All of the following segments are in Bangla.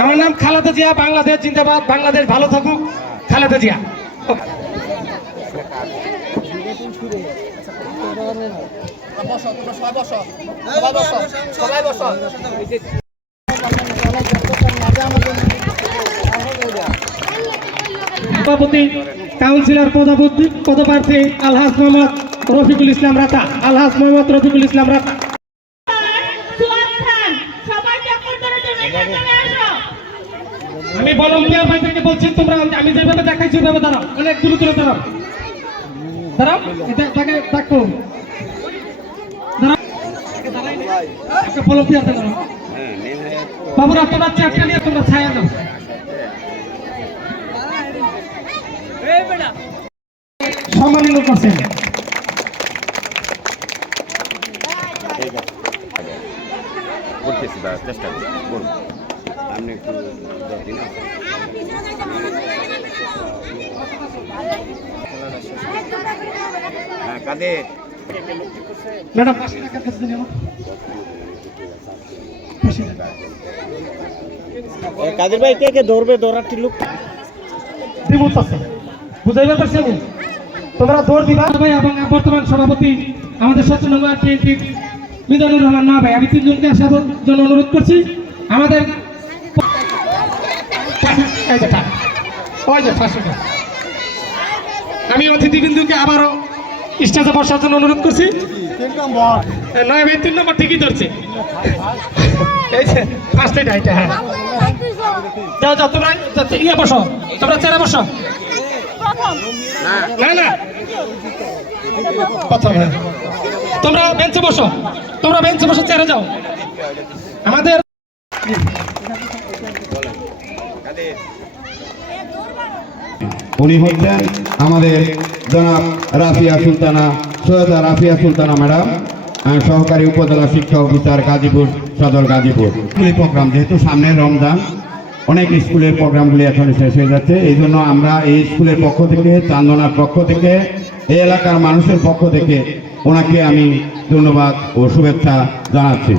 আমার নাম খালেদা জিয়া, বাংলাদেশ জিন্দাবাদ, বাংলাদেশ ভালো থাকুক, খালেদা জিয়া। সভাপতি কাউন্সিলর পদপ্রার্থী আলহাজ মোহাম্মদ রফিকুল ইসলাম রাতা, আলহাজ মোহাম্মদ রফিকুল ইসলাম রাতা। আমি ভলান্টিয়ার ভাই থেকে বলছি, তোমরা আমি যেভাবে দেখাইছি ওইভাবে দাঁড়াও, অনেক দূরে দূরে দাঁড়াও, দাঁড়াও, দেখো ভলান্টিয়ার দাঁড়াও। বাবুরা তোমরা চেষ্টা নিয়ে তোমরা ছায়া দাও। সম্মানী লোক আছেন, চেষ্টা করুন আপনি একটু কাঁদে ম্যাডাম কাদের ভাই কে কে ধরবে দৌড়াটি লোক বুঝাইতে পারছেন, তোমরা দৌড় দিবা ভাই। এবং বর্তমান সভাপতি আমাদের 17 নম্বর বিএনপি মিজানুর রহমান না ভাই, আমি তিনজনকে আসার জন্য অনুরোধ করছি। আমাদের আমি অতিথিবৃন্দুকে আবারও স্টেজে বসার জন্য অনুরোধ করছি। 9 ভাই 3 নম্বর ঠিকই ধরছে, হ্যাঁ। যাও যাও তোমরা ইয়ে বসো, তোমরা চেয়ারে বসো। না না তোমরা বেঞ্চে বসো, তোমরা বেঞ্চে বসো, চেয়ারে যাও। আমাদের উনি হচ্ছেন আমাদের জনাব রাফিয়া সুলতানা, সৈয়দা রাফিয়া সুলতানা ম্যাডাম, সহকারী উপজেলা শিক্ষা অফিসার গাজীপুর সদর গাজীপুর। স্কুলের প্রোগ্রাম যেহেতু সামনে রমজান, অনেক স্কুলের প্রোগ্রামগুলি এখন শেষ হয়ে যাচ্ছে, এই জন্য আমরা এই স্কুলের পক্ষ থেকে, চান্দনার পক্ষ থেকে, এই এলাকার মানুষের পক্ষ থেকে ওনাকে আমি ধন্যবাদ ও শুভেচ্ছা জানাচ্ছি।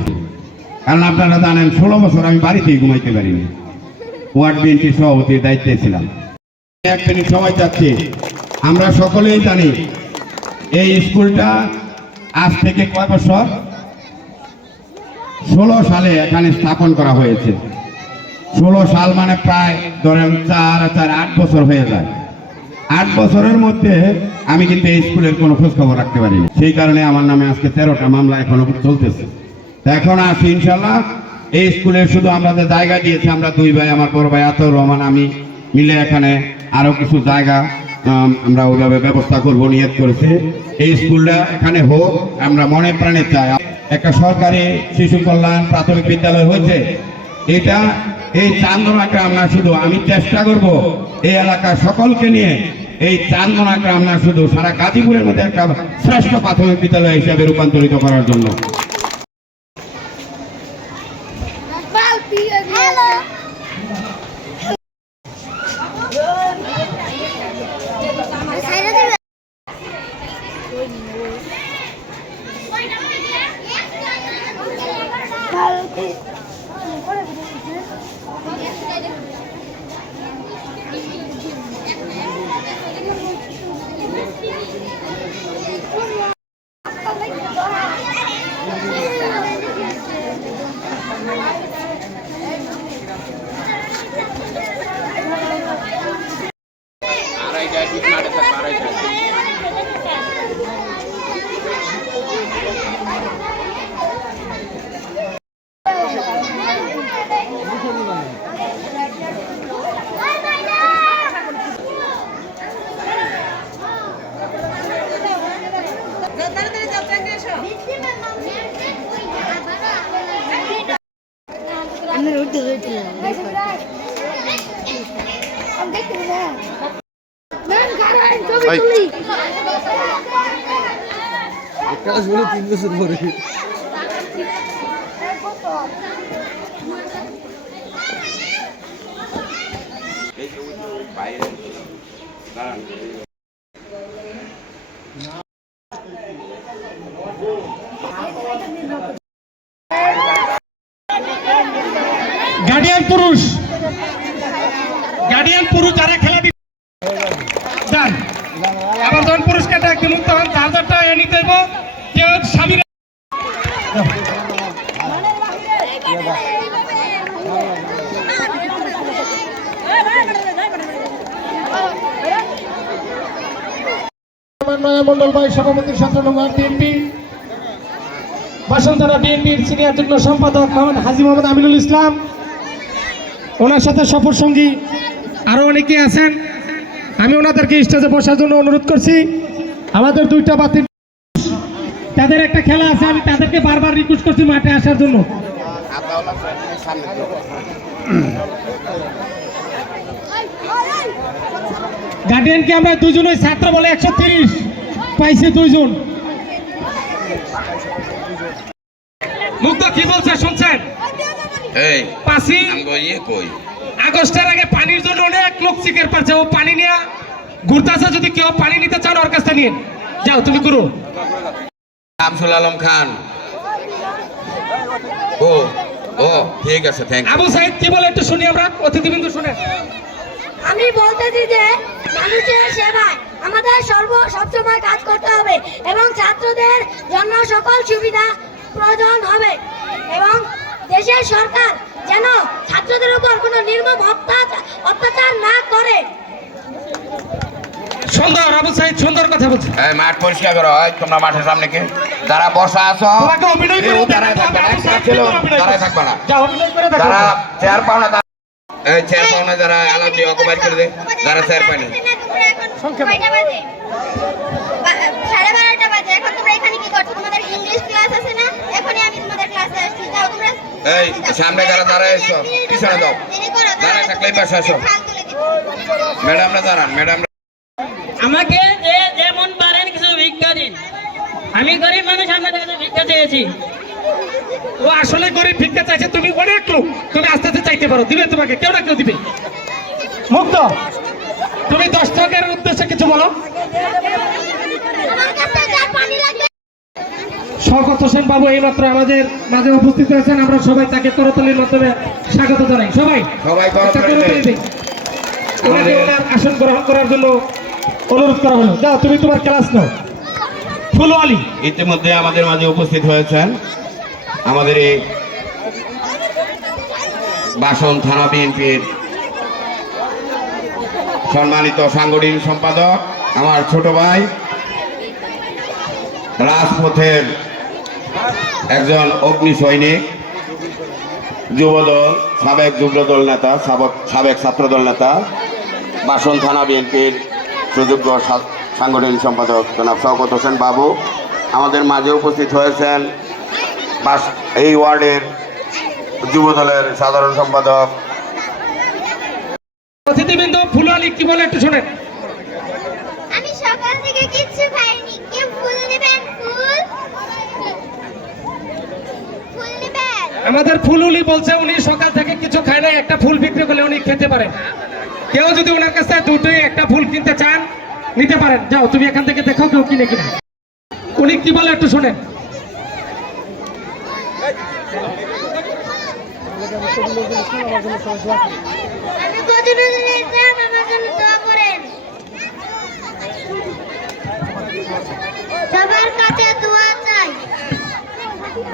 কারণ আপনারা জানেন 16 বছর আমি বাড়িতেই ঘুমাইতে পারিনি, ওয়ার্ড বিএনপি সভাপতির দায়িত্বে ছিলাম। এক মিনিট সময় চাচ্ছি, আমরা সকলেই জানি এই স্কুলটা আজ থেকে কয় বছর, 16 সালে এখানে স্থাপন করা হয়েছে। 16 সাল মানে প্রায় ধরেন 8 বছর হয়ে যায়। 8 বছরের মধ্যে আমি কিন্তু এই স্কুলের কোনো খোঁজ খবর রাখতে পারিনি, সেই কারণে আমার নামে আজকে 13টা মামলা এখনো চলতেছে। এখন আসি ইনশাল্লাহ এই স্কুলে শুধু আমাদের জায়গা দিয়েছে, আমরা 2 ভাই, আমার বড় ভাই আতর রহমান, আমি মিলে এখানে আরো কিছু জায়গা আমরা ওইভাবে ব্যবস্থা করবো, নিয়ত করেছি। এই স্কুলটা এখানে হোক, আমরা মনে প্রাণে চাই। একটা সরকারি শিশু কল্যাণ প্রাথমিক বিদ্যালয় হয়েছে, এটা এই চান্দনা গ্রাম না শুধু, আমি চেষ্টা করব এই এলাকার সকলকে নিয়ে এই চান্দনা গ্রাম না শুধু, সারা গাজীপুরের মধ্যে একটা শ্রেষ্ঠ প্রাথমিক বিদ্যালয় হিসাবে রূপান্তরিত করার জন্য। তিন বছর পরে গার্ডিয়ান পুরুষ যারা খেলা যান আবার যখন পুরস্কারটা একদম মুক্ত হন চার্জারটা এ নিতে হইব কেউ স্বামীর মন্ডল ভাই সভাপতি ছাত্রনগর বিএনপি বাসন্তরা বিএনপির সিনিয়র যুগ্ম সম্পাদক হাজী মোহাম্মদ আমিনুল ইসলাম, ওনার সাথে সফর সঙ্গী আরও অনেকে আছেন। আমি ওনাদেরকে স্টেজে বসার জন্য অনুরোধ করছি। আমাদের দুইটা বাতিল তাদের একটা খেলা আছে, আমি তাদেরকে বারবার রিকোয়েস্ট করছি মাঠে আসার জন্য। গার্ডিয়ানকে আমরা দুজনই ছাত্র বলে 130 পাইছি দুইজন। মুগ্ধ কি বলছে শুনছেন? এই 5 আগস্টের আগে পানির জন্য অনেক লোক চিকের পারছে, ও পানি নিয়ে ঘুরতেছে। যদি কেউ পানি নিতে চান ওর কাছে নিয়ে যাও, তুমি করো। শামসুল আলম খান। ও ও ঠিক আছে, থ্যাংক ইউ। আবু সাইদ কি বলে একটু শুনি আমরা, অতিথিবৃন্দ শুনে। আমি বলতেছি যে মানুষের সেবায় আমাদের সবসময় কাজ করতে হবে এবং ছাত্রদের জন্য সকল সুবিধা প্রয়োজন হবে এবং দেশের সরকার যেন ছাত্রদের উপর কোনো নির্মম অত্যাচার না করে। সুন্দর, আবু সাইদ সুন্দর কথা বলছে। এই মাঠ পরিষ্কার করো। এই তোমরা মাঠের সামনে কে যারা বসা আছো তোমাকে অভিনয় করে দাঁড়ায় থাকবে না, দাঁড়ায় থাকবে না। যাও অভিনয় করে দেখো। যারা চেয়ার পাও না এই চেয়ার পাও না, যারা আলাদা দিয়ে অকুপাই করে দে, যারা চেয়ার পায় না। কয়টা বাজে? 12:30 বাজে। এখন তোমরা এখানে কি করছো? তোমাদের ইংলিশ ক্লাস আছে না? এখনই আমি তোমাদের ক্লাসে আসছি। যাও তোমরা। এই সামনে যারা দাঁড়ায় এসো, পিছনে যাও। দাঁড়ায় থাকলেই পাশে আসো। ম্যাডাম না দাঁড়ান, ম্যাডাম। আমাকে যে যেমন পারেন কিছু ভিক্ষা দিন। আমি গরিব মানুষ, আপনাদের কাছে ভিক্ষা চেয়েছি। ও আসলে গরিব ভিক্ষা চাইছে, তুমি অনেক লোক, তুমি আস্তে আস্তে চাইতে পারো, দিবে তোমাকে, কেউ না কেউ দিবে। মুক্ত, তুমি দর্শকের উদ্দেশ্যে কিছু বলো। আমার কাছে যার পানি লাগবে। শওকত হোসেন বাবু এইমাত্র আমাদের মাঝে উপস্থিত হয়েছেন, আমরা সবাই তাকে করতালির মাধ্যমে স্বাগত জানাই। সবাই সবাই একটা করতালি করতালি দেন। দিই। ওনাকে ওনার আসন গ্রহণ করার জন্য অনুরোধ করা হলো। যাও তুমি তোমার ক্লাস নাও। ফুল আলী ইতিমধ্যে আমাদের মাঝে উপস্থিত হয়েছেন আমাদের এই বাসন থানা বিএনপির সম্মানিত সাংগঠনিক সম্পাদক, আমার ছোট ভাই, রাজপথের একজন অগ্নি সৈনিক, যুবদল, সাবেক যুবদল নেতা, সাবেক ছাত্রদল নেতা, বাসন থানা বিএনপির সুযোগ্য সাংগঠনিক সম্পাদক জনাব শওকত হোসেন বাবু আমাদের মাঝে উপস্থিত হয়েছেন। এই ওয়ার্ডের যুবদলের সাধারণ সম্পাদক। অতিথিবৃন্দ ফুল আলী কি বলে একটু শোনেন। আমি সকাল থেকে কিচ্ছু খাইনি। কেউ ফুল নেবেন? ফুল নেবেন? আমাদের ফুল উলি বলছে উনি সকাল থেকে কিছু খায় না, একটা ফুল বিক্রি করলে উনি খেতে পারেন। কেউ যদি ওনার কাছে দুটোই একটা ফুল কিনতে চান নিতে পারেন। যাও তুমি এখান থেকে দেখো কেউ কিনে কিনা। উনি কি বলে একটু শোনেন। আমি কত নজরে ইসলাম, আমার জন্য দোয়া করেন। সবার কাছে দোয়া চাই।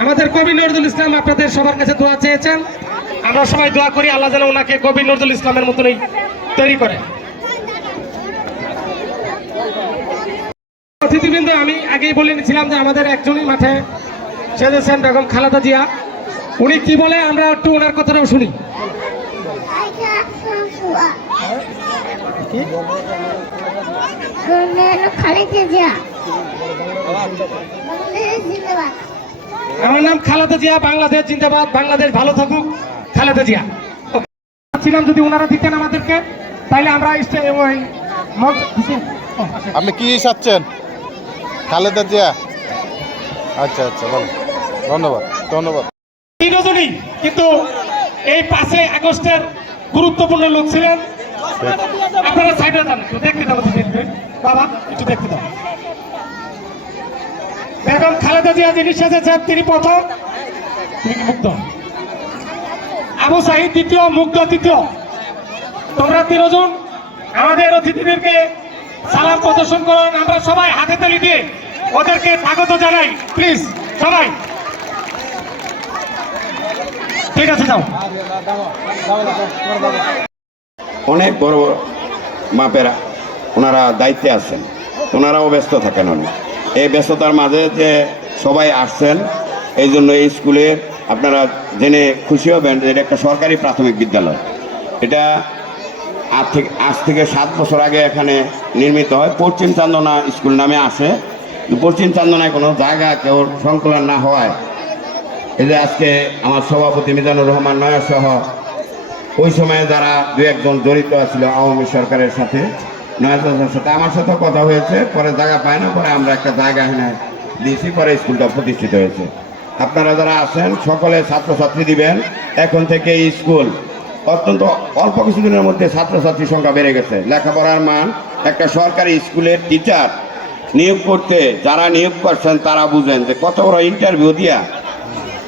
আমাদের কবি নজরুল ইসলাম আপনাদের সবার কাছে দোয়া চেয়েছেন। আমরা সবাই দোয়া করি আল্লাহ যেন ওনাকে কবি নজরুল ইসলামের মতনই তৈরি করে। অতিথিবৃন্দ, আমি আগেই বলে নিয়েছিলাম যে আমাদের একজনই মাঠে সেজেছেন, বেগম খালেদা জিয়া। উনি কি বলে আমরা একটু ওনার কথাটাও শুনি। আমার নাম খালেদা জিয়া, বাংলাদেশ জিন্দাবাদ, বাংলাদেশ ভালো থাকুক, খালেদা জিয়া। ছিলাম যদি ওনারা দিতেন আমাদেরকে, তাইলে আমরা আপনি কি চাচ্ছেন? খালেদা জিয়া? আচ্ছা আচ্ছা, ভালো, ধন্যবাদ ধন্যবাদ। তিনজনই কিন্তু এই 5 আগস্টের গুরুত্বপূর্ণ লোক ছিলেন। আপনারা সাইডে যান, একটু দেখতে দাও বাবা, একটু দেখতে দাও। বেগম খালেদা জিয়া যিনি সেজেছেন তিনি প্রথম, মুগ্ধ আবু সাহিদ দ্বিতীয়, মুগ্ধ তৃতীয়। তোমরা তিনজন আমাদের অতিথিদেরকে সালাম প্রদর্শন করুন। আমরা সবাই হাতে তালি দিয়ে ওদেরকে স্বাগত জানাই, প্লিজ সবাই। ঠিক আছে, যাও। অনেক বড় বড় মাপেরা ওনারা দায়িত্বে আছেন, ওনারাও ব্যস্ত থাকেন অনেক। এই ব্যস্ততার মাঝে যে সবাই আসছেন, এই জন্য এই স্কুলের আপনারা জেনে খুশি হবেন যে এটা একটা সরকারি প্রাথমিক বিদ্যালয়। এটা আজ থেকে 7 বছর আগে এখানে নির্মিত হয়। পশ্চিম চান্দনা স্কুল নামে আসে। পশ্চিম চান্দনায় কোনো জায়গা কেউ সংকলন না হওয়ায় এই যে আজকে আমার সভাপতি মিজানুর রহমান নয়া সহ ওই সময়ে যারা 2-1 জড়িত ছিল আওয়ামী সরকারের সাথে, নয়াজের সাথে আমার সাথে কথা হয়েছে, পরে জায়গা পায় না, পরে আমরা একটা জায়গা এখানে দিয়েছি, পরে স্কুলটা প্রতিষ্ঠিত হয়েছে। আপনারা যারা আছেন সকলে ছাত্রছাত্রী দিবেন। এখন থেকে এই স্কুল অত্যন্ত অল্প কিছুদিনের মধ্যে ছাত্রছাত্রীর সংখ্যা বেড়ে গেছে। লেখাপড়ার মান, একটা সরকারি স্কুলের টিচার নিয়োগ করতে যারা নিয়োগ করছেন তারা বুঝেন যে কত বড় ইন্টারভিউ দিয়া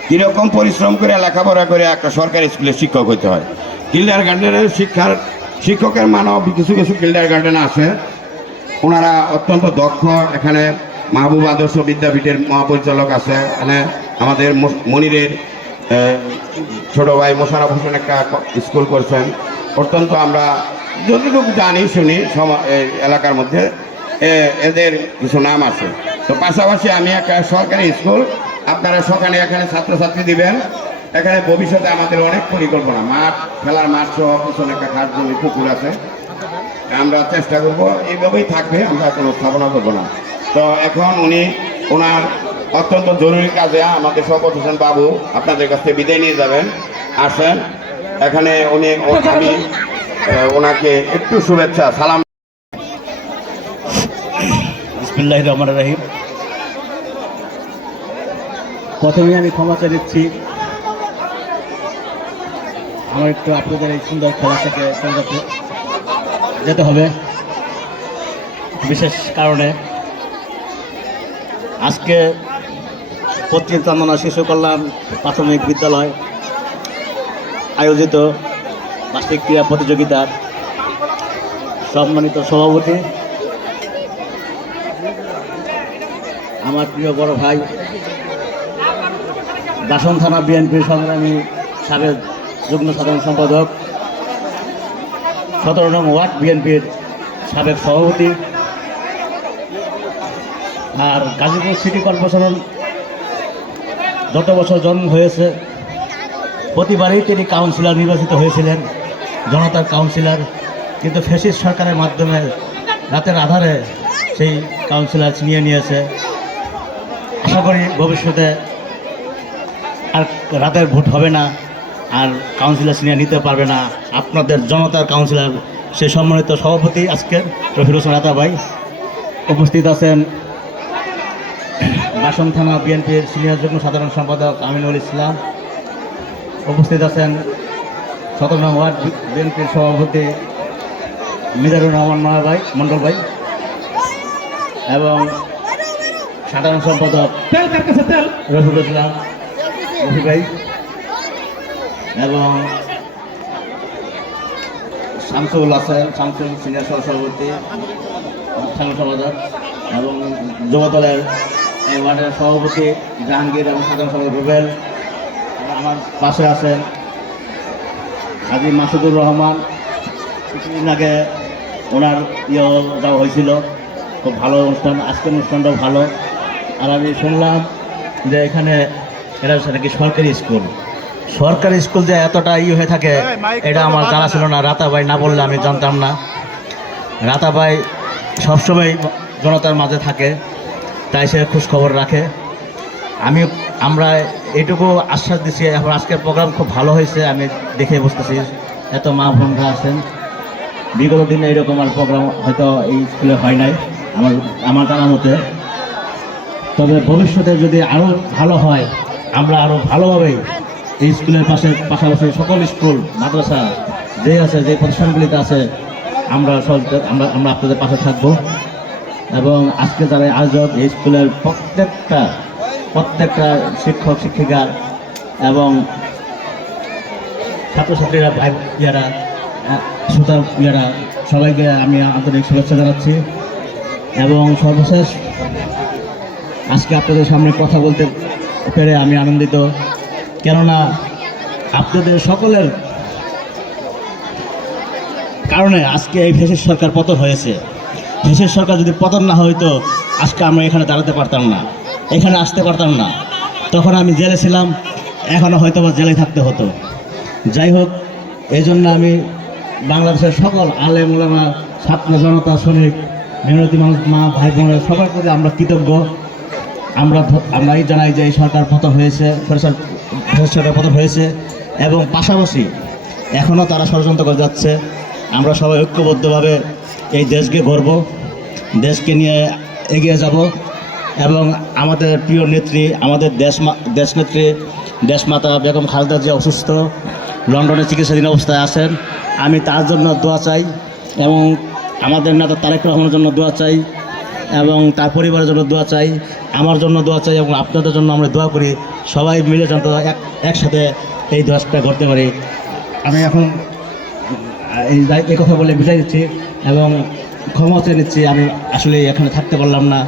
কীরকম পরিশ্রম করে লেখাপড়া করে একটা সরকারি স্কুলের শিক্ষক হতে হয়। কিন্ডার গার্ডেনের শিক্ষকের মানও কিছু কিছু কিন্ডার গার্ডেন আছে, ওনারা অত্যন্ত দক্ষ। এখানে মাহবুব আদর্শ বিদ্যাপীঠের মহাপরিচালক আছে, এখানে আমাদের মনিরের ছোট ভাই মোশাররফ হোসেন একটা স্কুল করছেন। অত্যন্ত আমরা যতটুকু জানি শুনি এলাকার মধ্যে এদের কিছু নাম আছে। তো পাশাপাশি আমি একটা সরকারি স্কুল, আপনারা সকালে এখানে ছাত্রছাত্রী দিবেন। এখানে ভবিষ্যতে আমাদের অনেক পরিকল্পনা, মাঠ, খেলার মাঠ সহ পিছনে একটা খাট জমি পুকুর আছে। আমরা চেষ্টা করব এইভাবেই থাকবে, আমরা কোনো স্থাপনা করবো না। তো এখন ওনার অত্যন্ত জরুরি কাজে আমাদের শওকত হোসেন বাবু আপনাদের কাছ থেকে বিদায় নিয়ে যাবেন। আসেন এখানে আমি ওনাকে একটু শুভেচ্ছা সালাম। বিসমিল্লাহির রহমানির রহিম। প্রথমে আমি ক্ষমা চেয়ে নিচ্ছি, আমার একটু আপনাদের এই সুন্দর খেলা থেকে যেতে হবে বিশেষ কারণে। আজকে পশ্চিম চান্দনা শিশু কল্যাণ প্রাথমিক বিদ্যালয় আয়োজিত বার্ষিক ক্রীড়া প্রতিযোগিতার সম্মানিত সভাপতি আমার প্রিয় বড় ভাই, দাসন থানা বিএনপির সংগ্রামী সাবেক যুগ্ম সাধারণ সম্পাদক, 17 নং ওয়ার্ড বিএনপির সাবেক সভাপতি, আর গাজীপুর সিটি কর্পোরেশন যত বছর জন্ম হয়েছে প্রতিবারই তিনি কাউন্সিলর নির্বাচিত হয়েছিলেন, জনতার কাউন্সিলর। কিন্তু ফ্যাসিস্ট সরকারের মাধ্যমে রাতের আধারে সেই কাউন্সিলর ছিনিয়ে নিয়েছে। আশা করি ভবিষ্যতে আর রাতের ভোট হবে না, আর কাউন্সিলর ছিনিয়ে নিতে পারবে না আপনাদের জনতার কাউন্সিলর। সেই সম্মানিত সভাপতি আজকের রফিক হোসেন রাতা ভাই উপস্থিত আছেন। বাসন থানা বিএনপির সিনিয়র যুগ্ম সাধারণ সম্পাদক আমিনুল ইসলাম উপস্থিত আছেন। 17 নং ওয়ার্ড বিএনপির সভাপতি মিজানুর রহমান মন্ডল ভাই এবং সাধারণ সম্পাদক রফিকুল ইসলাম রফি ভাই এবং শামসুল সিনিয়র সহসভাপতি সাধারণ সম্পাদক এবং যুবদলের এই ওয়ার্ডের সভাপতি জাহাঙ্গীর এবং সাধারণ সম্পাদক রুবেল। আমার পাশে আছেন হাজী মাসুদুর রহমান। কিছুদিন আগে ওনার যাওয়া হয়েছিল, খুব ভালো অনুষ্ঠান, আজকের অনুষ্ঠানটাও ভালো। আর আমি শুনলাম যে এখানে এটা নাকি সরকারি স্কুল যে এতটা হয়ে থাকে এটা আমার জানা ছিল না। রাতা ভাই না বললে আমি জানতাম না। রাতা ভাই সবসময় জনতার মাঝে থাকে, তাই সে খোঁজ খবর রাখে। আমরা এইটুকু আশ্বাস দিচ্ছি, এখন আজকের প্রোগ্রাম খুব ভালো হয়েছে, আমি দেখে বুঝতেছি এত মা বোনরা আছেন। বিগত দিনে এইরকম আর প্রোগ্রাম হয়তো এই স্কুলে হয় নাই আমার জানা মতে। তবে ভবিষ্যতে যদি আরও ভালো হয়, আমরা আরও ভালোভাবেই এই স্কুলের পাশাপাশি সকল স্কুল মাদ্রাসা যে আছে, যে প্রতিষ্ঠানগুলিতে আছে, আমরা আপনাদের পাশে থাকবো। এবং আজকে যারা আয়োজক এই স্কুলের প্রত্যেকটা শিক্ষক শিক্ষিকা এবং ছাত্রছাত্রীরা ভাই ইয়ারা শ্রোতা ইয়ারা সবাইকে আমি আন্তরিক শুভেচ্ছা জানাচ্ছি। এবং সর্বশেষ আজকে আপনাদের সামনে কথা বলতে পেরে আমি আনন্দিত, কেননা আপনাদের সকলের কারণে আজকে এই ফ্যাসিস্ট সরকার পতন হয়েছে। ফ্যাসিস্ট সরকার যদি পতন না হইতো আজকে আমরা এখানে দাঁড়াতে পারতাম না, এখানে আসতে পারতাম না। তখন আমি জেলে ছিলাম, এখনও হয়তো বা জেলে থাকতে হতো। যাই হোক, এই জন্য আমি বাংলাদেশের সকল আলেম ওলামা, ছাত্র জনতা, শ্রমিক, মেহনতি মানুষ, মা ভাই বোনেরা সবার প্রতি আমরা কৃতজ্ঞ। আমরা এই জানাই যে এই সরকার পতন হয়েছে, সরকার পতন হয়েছে এবং পাশাপাশি এখনও তারা ষড়যন্ত্র করে যাচ্ছে। আমরা সবাই ঐক্যবদ্ধভাবে এই দেশকে গড়ব, দেশকে নিয়ে এগিয়ে যাব এবং আমাদের প্রিয় নেত্রী, আমাদের দেশনেত্রী দেশমাতা বেগম খালেদা জিয়া অসুস্থ, লন্ডনে চিকিৎসাধীন অবস্থায় আছেন। আমি তার জন্য দোয়া চাই এবং আমাদের নেতা তারেক রহমানের জন্য দোয়া চাই এবং তার পরিবারের জন্য দোয়া চাই, আমার জন্য দোয়া চাই এবং আপনাদের জন্য আমরা দোয়া করি। সবাই মিলে যেন একসাথে এই দেশটা গড়তে পারি। আমি এখন এই কথা বলে বিদায় দিচ্ছি এবং ক্ষমা চেয়ে নিচ্ছি, আমি আসলে এখানে থাকতে পারলাম না।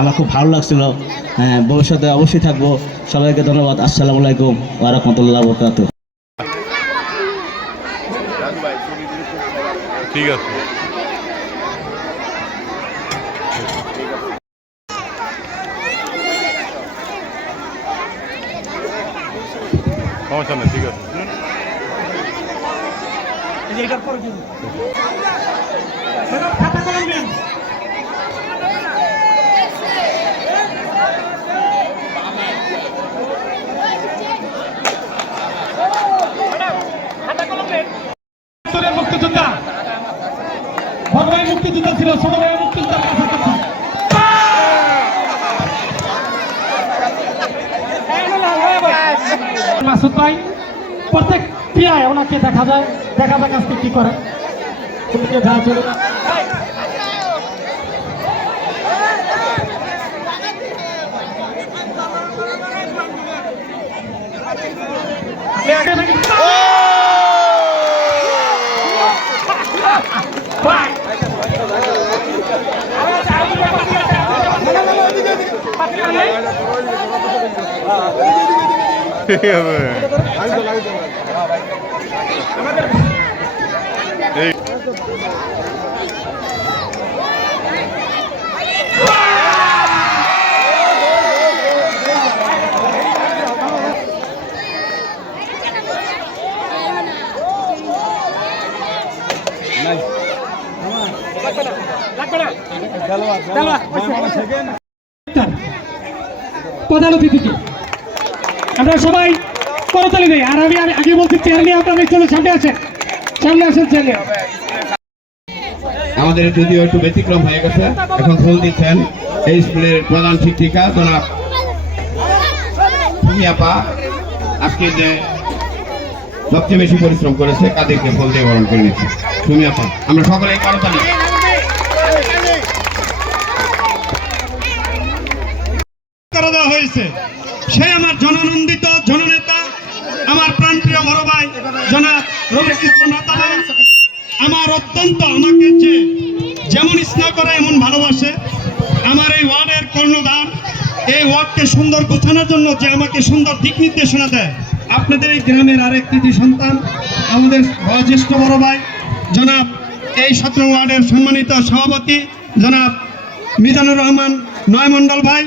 আমার খুব ভালো লাগছিল, ভবিষ্যতে অবশ্যই থাকবো। সবাইকে ধন্যবাদ। আসসালামু আলাইকুম ওয়া রাহমাতুল্লাহি ওয়া বারাকাতুহু। ঠিক আছে। সমস্যা নেই, ঠিক আছে। মুক্তিযোদ্ধা, বড় ভাই মুক্তিযোদ্ধা ছিল, ছোট ভাই মুক্তিযোদ্ধা। মাসুদ ভাই প্রত্যেক ক্রিয়ায় ওনাকে দেখা যায়, দেখা যাক আজকে কি করে। যা চলে ঠিক আছে। প্রধান অতিথিকে আমরা সবাই করতালি দেই। আর আমি আগে বলছি চেয়ার নিয়ে আপনারা চলে সামনে আসেন, চেয়ার নিয়ে। আমাদের যদিও একটু ব্যতিক্রম হয়ে গেছে, এখন ফুল দিচ্ছেন এই স্কুলের প্রধান শিক্ষিকা জনাব সুমি আপা। আজকে যে সবচেয়ে বেশি পরিশ্রম করেছে কাদেরকে ফুল দিয়ে বরণ করে নিচ্ছে সুমি আপা। আমরা সকলেই করতালি। দেওয়া হয়েছে সে আমার জননন্দিত জননেতা, আমার প্রাণপ্রিয় বড় ভাই জনাব রবিকৃষ্ণ নেতা। আমার অত্যন্ত আমাকে যেমন স্নেহ করে এমন ভালোবাসে, আমার এই ওয়ার্ডের কর্ণধার, এই ওয়ার্ডকে সুন্দর গোছানোর জন্য যে আমাকে সুন্দর দিক নির্দেশনা দেয়। আপনাদের এই গ্রামের আরেক কৃতি সন্তান, আমাদের বয়োজ্যেষ্ঠ বড় ভাই জনাব এই 17 ওয়ার্ডের সম্মানিত সভাপতি জনাব মিজানুর রহমান নয়মণ্ডল ভাই,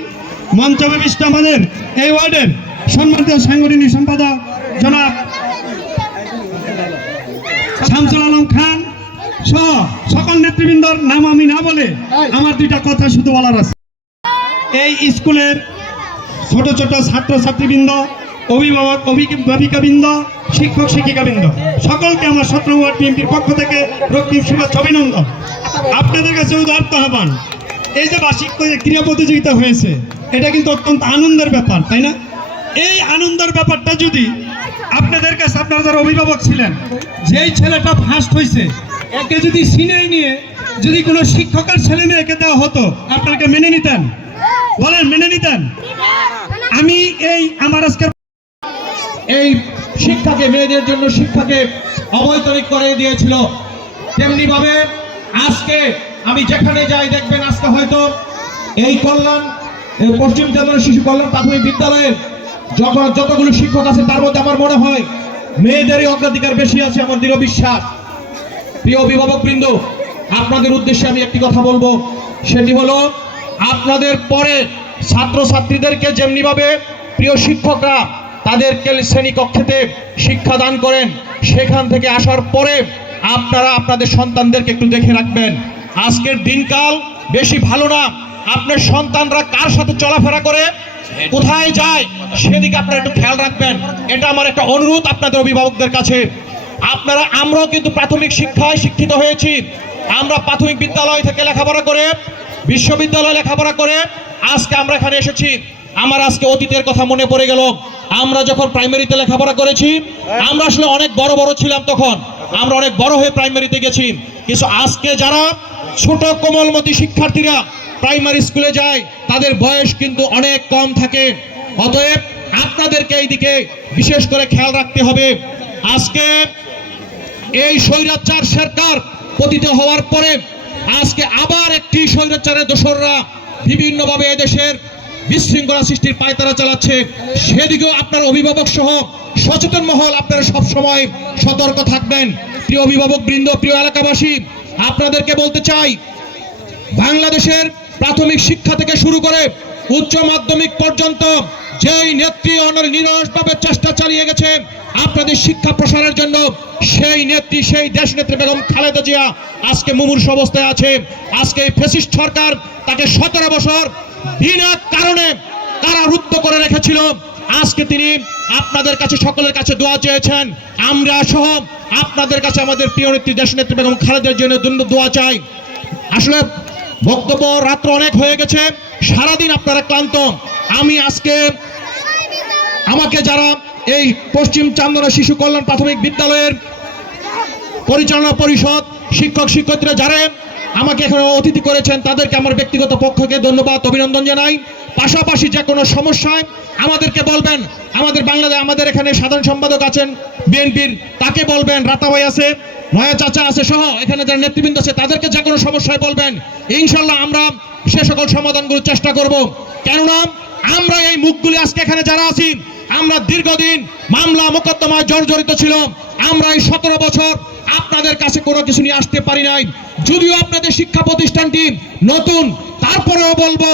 মঞ্চবিষ্ট আমাদের এই ওয়ার্ডের সম্মানিত সাংগঠনিক সম্পাদক জনাব শামসুল আলম খান সহ সকল নেতৃবৃন্দর নাম আমি না বলে আমার দুইটা কথা শুধু বলার আছে। এই স্কুলের ছোট ছোট ছাত্রছাত্রীবৃন্দ, অভিভাবক অভিভাবিকাবৃন্দ, শিক্ষক শিক্ষিকাবৃন্দ সকলকে আমার 17 ওয়ার্ড বিএনপির পক্ষ থেকে রক্তিম শুভেচ্ছা অভিনন্দন। আপনাদের কাছে উদারত আহ্বান, এই যে বার্ষিক ক্রীড়া প্রতিযোগিতা হয়েছে এটা কিন্তু অত্যন্ত আনন্দের ব্যাপার, তাই না? এই আনন্দের ব্যাপারটা যদি আপনাদের কাছে, আপনারা যারা অভিভাবক ছিলেন, যেই ছেলেটা ফার্স্ট হয়েছে একে যদি সিনে নিয়ে যদি কোনো শিক্ষকের ছেলে মেয়েকে দেওয়া হতো আপনাকে মেনে নিতেন? বলেন মেনে নিতেন? আমি আমার আজকের এই শিক্ষাকে, মেয়েদের জন্য শিক্ষাকে অবৈতনিক করে দিয়েছিল, তেমনি ভাবে আজকে আমি যেখানে যাই দেখবেন আজকে হয়তো এই পশ্চিম চন্দ্র শিশু কল্যাণ প্রাথমিক বিদ্যালয়ের যতগুলো শিক্ষক আছে তার মধ্যে আমার মনে হয় মেয়েদেরই অগ্রাধিকার বেশি আছে, আমার দৃঢ় বিশ্বাস। প্রিয় অভিভাবক বৃন্দ, আপনাদের উদ্দেশ্যে আমি একটি কথা বলবো, সেটি হলো আপনাদের পরে ছাত্রছাত্রীদেরকে যেমনিভাবে প্রিয় শিক্ষকরা তাদেরকে শ্রেণীকক্ষেতে শিক্ষাদান করেন, সেখান থেকে আসার পরে আপনারা আপনাদের সন্তানদেরকে একটু দেখে রাখবেন। আজকের দিনকাল বেশি ভালো না, আপনার সন্তানরা কার সাথে চলাফেরা করে, কোথায় যায়, সেদিকে আপনারা একটু খেয়াল রাখবেন। এটা আমার একটা অনুরোধ আপনাদের অভিভাবকদের কাছে। আমরাও কিন্তু প্রাথমিক শিক্ষায় শিক্ষিত হয়েছি, আমরা প্রাথমিক বিদ্যালয় থেকে লেখাপড়া করে বিশ্ববিদ্যালয়ে লেখাপড়া করে আজকে আমরা এখানে এসেছি। আমার আজকে অতীতের কথা মনে পড়ে গেল। আমরা যখন প্রাইমারিতে লেখাপড়া করেছি, আমরা আসলে অনেক বড় বড় ছিলাম, তখন আমরা অনেক বড় হয়ে প্রাইমারিতে গেছি। কিন্তু আজকে যারা ছোট কোমলমতি শিক্ষার্থীরা প্রাইমারি স্কুলে যায়, তাদের বয়স কিন্তু অনেক কম থাকে। অতএব আপনাদেরকে এই দিকে বিশেষ করে খেয়াল রাখতে হবে। আজকে এই স্বৈরাচার সরকার পতিত হওয়ার পরে আজকে আবার একটি স্বৈরাচারের দোসররা বিভিন্নভাবে এদেশের বিশৃঙ্খলা সৃষ্টির পায়তারা চালাচ্ছে, সেদিকেও আপনার অভিভাবক সহ সচেতন মহল আপনারা সব সময় সতর্ক থাকবেন। প্রিয় অভিভাবক বৃন্দ, প্রিয় এলাকাবাসী, আপনাদেরকে বলতে চাই, বাংলাদেশের প্রাথমিক শিক্ষা থেকে শুরু করে উচ্চ মাধ্যমিক পর্যন্ত যেই নেত্রী নিরসভাবে চেষ্টা চালিয়ে গেছে আপনাদের শিক্ষা প্রসারের জন্য, সেই নেত্রী, সেই দেশ নেত্রী বেগম খালেদা জিয়া আজকে মুমূর্ষ অবস্থায় আছে। আজকে এই ফ্যাসিস্ট সরকার তাকে 17 বছর বিনা কারণে কারারুদ্ধ করে রেখেছিল। আজকে তিনি আপনাদের কাছে, সকলের কাছে দোয়া চেয়েছেন। আমরা সহ আপনাদের কাছে আমাদের প্রিয় নেত্রী দেশ নেত্রী বেগম খালেদা জিয়ার জন্য দোয়া চাই। আসলে বক্তব্য রাত্র অনেক হয়ে গেছে, সারাদিন আপনারা ক্লান্ত। আমি আজকে আমাকে যারা এই পশ্চিম চান্দনা শিশু কল্যাণ প্রাথমিক বিদ্যালয়ের পরিচালনা পরিষদ শিক্ষক শিক্ষার্থীরা যারা আমাকে এখানে অতিথি করেছেন, তাদেরকে আমার ব্যক্তিগত পক্ষকে ধন্যবাদ, অভিনন্দন জানাই। পাশাপাশি যে কোনো সমস্যায় আমাদেরকে বলবেন। আমাদের এখানে সাধারণ সম্পাদক আছেন বিএনপির, তাকে বলবেন, রাতা ভাই আছে, নয়া চাচা আছে, সহ এখানে যারা নেতৃবৃন্দ আছে তাদেরকে যে কোনো সমস্যায় বলবেন। ইনশাল্লাহ আমরা সে সকল সমাধানগুলোর চেষ্টা করব। কেননা আমরা এই মুখগুলি আজকে এখানে যারা আছি, আমরা দীর্ঘদিন মামলা মোকদ্দমায় জর্জরিত ছিল। আমরা এই 17 বছর আপনাদের কাছে কোনো কিছু নিয়ে আসতে পারি নাই। যদিও আপনাদের শিক্ষা প্রতিষ্ঠানটি নতুন, তারপরেও বলবো,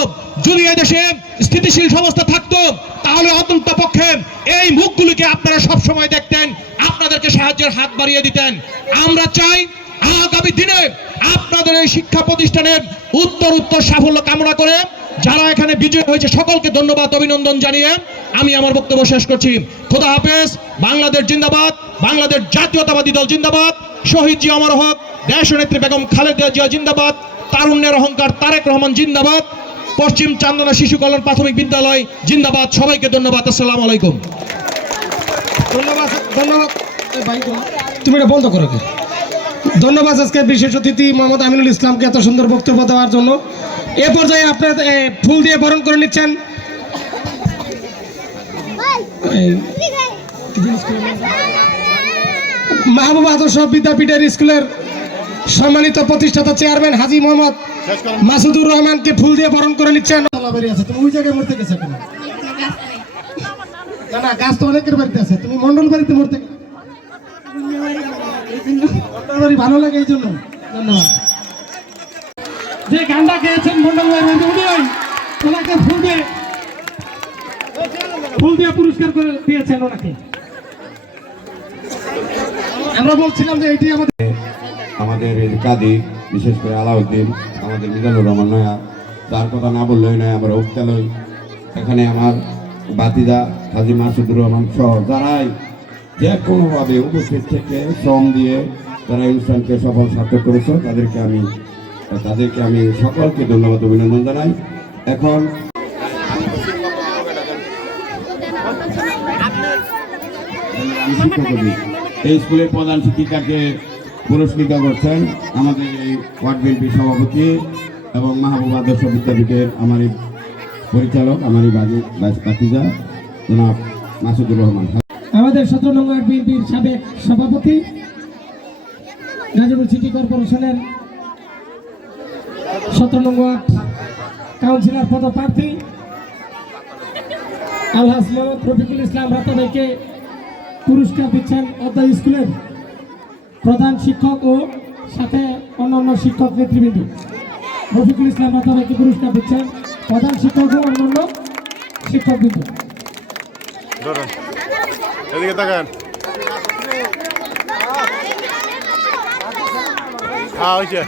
যদি এদেশে স্থিতিশীল সংস্থা থাকতো তাহলে অত্যন্ত পক্ষে এই মুখগুলিকে আপনারা সব সময় দেখতেন, আপনাদেরকে সাহায্যের হাত বাড়িয়ে দিতেন। আমরা চাই আগামী দিনে আপনাদের এই শিক্ষা প্রতিষ্ঠানের উত্তর সাফল্য কামনা করে যারা এখানে বিজয় হয়েছে সকলকে ধন্যবাদ, অভিনন্দন জানিয়ে আমি আমার বক্তব্য শেষ করছি। খোদা হাফেজ। বাংলাদেশ জিন্দাবাদ, বাংলাদেশ জাতীয়তাবাদী দল জিন্দাবাদ, শহীদ জিয়া অমর হক, দেশনেত্রী বেগম খালেদা জিয়া জিন্দাবাদ, তারুণ্যের অহংকার তারেক রহমান জিন্দাবাদ, পশ্চিম চান্দনা শিশু কল্যাণ প্রাথমিক বিদ্যালয় জিন্দাবাদ। সবাইকে ধন্যবাদ। আসসালামু আলাইকুম। ধন্যবাদ। তুমি এটা বন্ধ করো। ধন্যবাদ আজকে বিশেষ অতিথি মোহাম্মদ আমিনুল ইসলামকে এত সুন্দর বক্তব্য দেওয়ার জন্য। এ পর্যায়ে আপনার ফুল দিয়ে বরণ করে নিচ্ছেন মাহবুব আদর্শ বিদ্যাপীঠের স্কুলের সম্মানিত প্রতিষ্ঠাতা চেয়ারম্যান হাজী মোহাম্মদ মাসুদুর রহমানকে ফুল দিয়ে বরণ করে নিচ্ছেন। তুমি ওই জায়গায় মরতে গেছো কেন? না, গাছ তো অনেকের বাড়িতে আছে, তুমি মন্ডল বাড়িতে মরতে মন্ডল বাড়ি ভালো লাগে এই জন্য। ধন্যবাদ। যে গানটা গেয়েছেন মন্ডল বাড়ি, ওনাকে ফুল দিয়ে পুরস্কার করে দিয়েছেন ওনাকে। আমরা বলছিলাম যে এটি আমাদের কাদি, বিশেষ করে আলাউদ্দিন, আমাদের মিজানুর রহমান নয়া, তার কথা না বললেই নয়, আমরা উপচালই এখানে আমার বাতিদা হাজী মাসুদুর রহমান সহ যারাই যে কোনোভাবে উপস্থিত থেকে শ্রম দিয়ে যারা অনুষ্ঠানকে সফল সার্থক করেছে তাদেরকে আমি সকলকে ধন্যবাদ, অভিনন্দন জানাই। এখন এই স্কুলের প্রধান শিক্ষিকাকে পুরস্কৃত করছেন আমাদের এই ওয়ার্ড বিএনপি সভাপতি এবং মাহবুব আদর্শ বিদ্যাপীঠের আমারই পরিচালক, আমারই বাতিজা জনাব মাসুদুর রহমান। আমাদের 17 নং ওয়ার্ড বিএনপির সাবেক সভাপতি, গাজীপুর সিটি কর্পোরেশনের 17 নং ওয়ার্ড কাউন্সিলর পদপ্রার্থী আলহাজ মোহাম্মদ রফিকুল ইসলাম রাতা ভাইকে পুরস্কার দিচ্ছেন অধ্যায় স্কুলের প্রধান শিক্ষক ও সাথে অন্যান্য শিক্ষক নেতৃবৃন্দ। রফিকুল ইসলাম রাতা ভাইকে পুরস্কার দিচ্ছেন প্রধান শিক্ষক ও অন্যান্য শিক্ষকবৃন্দ। ধরুন এদিকে তাকান। হ্যাঁ হয়েছে।